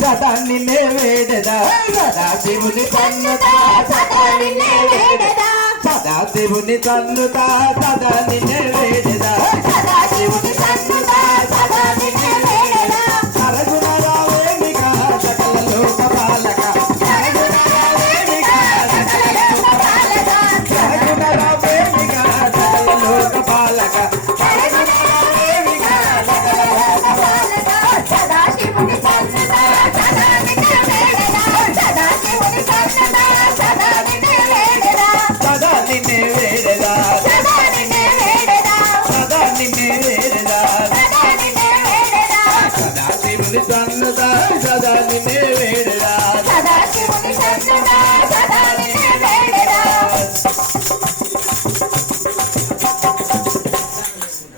సదా నిన్నే వేడదా సదాశివుని సన్నుతా సదా నిన్నే వేడదా సదాశివుని సన్నుతా సదా నిన్నే వేడదా సదాశివుని సన్నుతా సదా నిన్నే వేడదా సరగుణ రావేమిగా సకల లోక పాలక సరగుణ రావేమిగా సకల లోక పాలక సరగుణ రావేమిగా సకల లోక పాలక సరగుణ రావేమిగా సకల లోక పాలక సదాశివుని సన్నుతా సదా నిన్నే వేడదా సదాశివుని సన్నుతా సదా నిన్నే వేడదా సదా నిన్నే వేడదా సదా నిన్నే వేడదా సదా నిన్నే వేడదా సదా నిన్నే వేడదా సదాశివుని సన్నుతా సదా నిన్నే వేడదా సదాశివుని సన్నుతా సదా నిన్నే వేడదా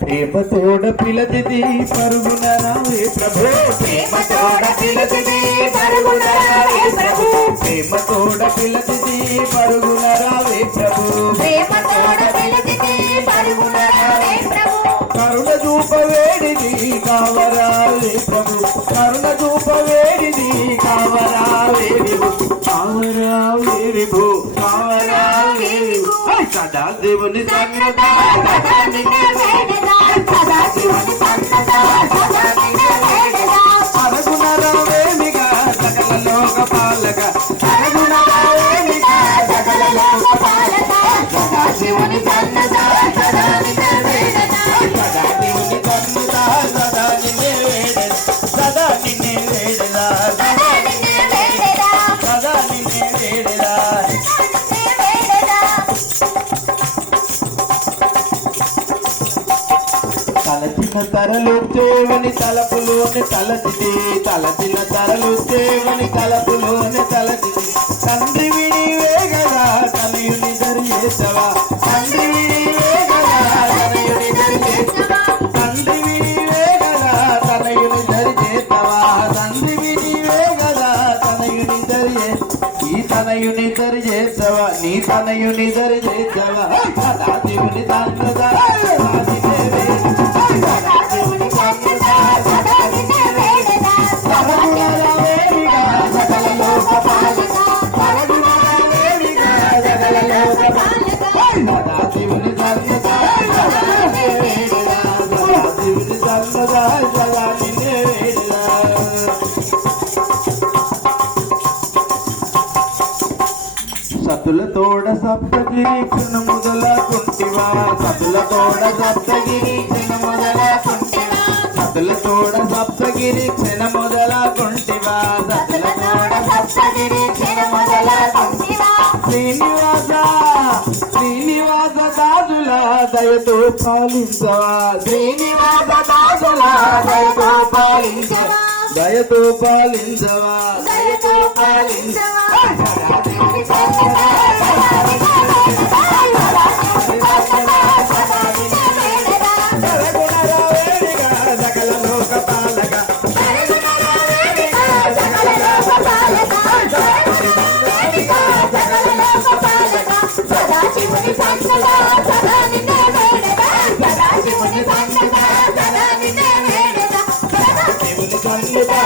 ప్రేమ తోడ పిలదిది పరుగున రావే ప్రభు ప్రేమ తోడ పిలదిది పరుగున రావే ప్రభు ప్రేమ తోడ పిలదిది పరుగున రావే ప్రభు ప్రేమ తోడ పిలదిది పరుగున రావే ప్రభు కరుణ చూప వేడిది కావరావే ప్రభు కరుణ చూప వేడిది కావరావే విభు కావరావే విభు కావరావే విభు సదా దేవుని సన్నుతా సదా నిన్నే వేడదా సదాశివుని సన్నుతా సదా నిన్నే వేడదా సరగుణ రావేమిగా సకల లోక పాలక సరగుణ రావేమిగా సకల లోక పాలక సదాశివుని సన్నుతా సదా నిన్నే వేడదా సదాశివుని సన్నుతా సదా నిన్నే వేడదా సదా నిన్నే వేడదా సదా నిన్నే వేడదా సదా నిన్నే వేడదా తలచిన తరలు చేవని తలపులోని తలచిది తలచిన తరలు చేవని తలపులోని తలచిది తండ్రి విని వేగదా తనయుని దరియేసవా తండ్రి విని వేగదా తనయుని దరియేసవా తండ్రి విని వేగదా తనయుని దరిచేతవా తండ్రి విని వేగదా తనయుని దరియే ఈ తనయుని దరిచేసవా నీ తనయుని దరిచేసవా సదాశివుని సన్నుతా సదాశివుని సన్నుతా సదా నిన్నే వేడదా సరగుణ రావేమిగా సకల లోక పాలక సరగుణ రావేమిగా సకల లోక పాలక సదాశివుని సన్నుతా సదా నిన్నే వేడదా సదాశివుని సన్నుతా సదా నిన్నే వేడదా సతుల తోడ సప్తగిరి క్షణ మొదల కుంటివా సతుల తోడ సప్తగిరి క్షణ మొదల కుంటివా సతుల తోడ సప్తగిరి క్షణ మొదల కుంటివా సతుల తోడ సప్తగిరి క్షణ మొదల కుంటివా శ్రీనివాస శ్రీనివాస దాసుల దయతో పాలించవా శ్రీనివాస దాసుల దయతో పాలించవా దయతో పాలించవా దయతో పాలించవా సదాశివుని సన్నుతా సదా నిన్నే వేడదా సదాశివుని సన్నుతా సదా నిన్నే వేడదా సరగుణ రావేమిగా సకల లోక పాలక సరగుణ రావేమిగా సకల లోక పాలక సరగుణ సకల లోక పాలక సదాశివుని సన్నుతా సదా నిన్నే వేడదా సదాశివుని సన్నుతా సదా నిన్నే వేడదా సదాశివుని సన్నుతా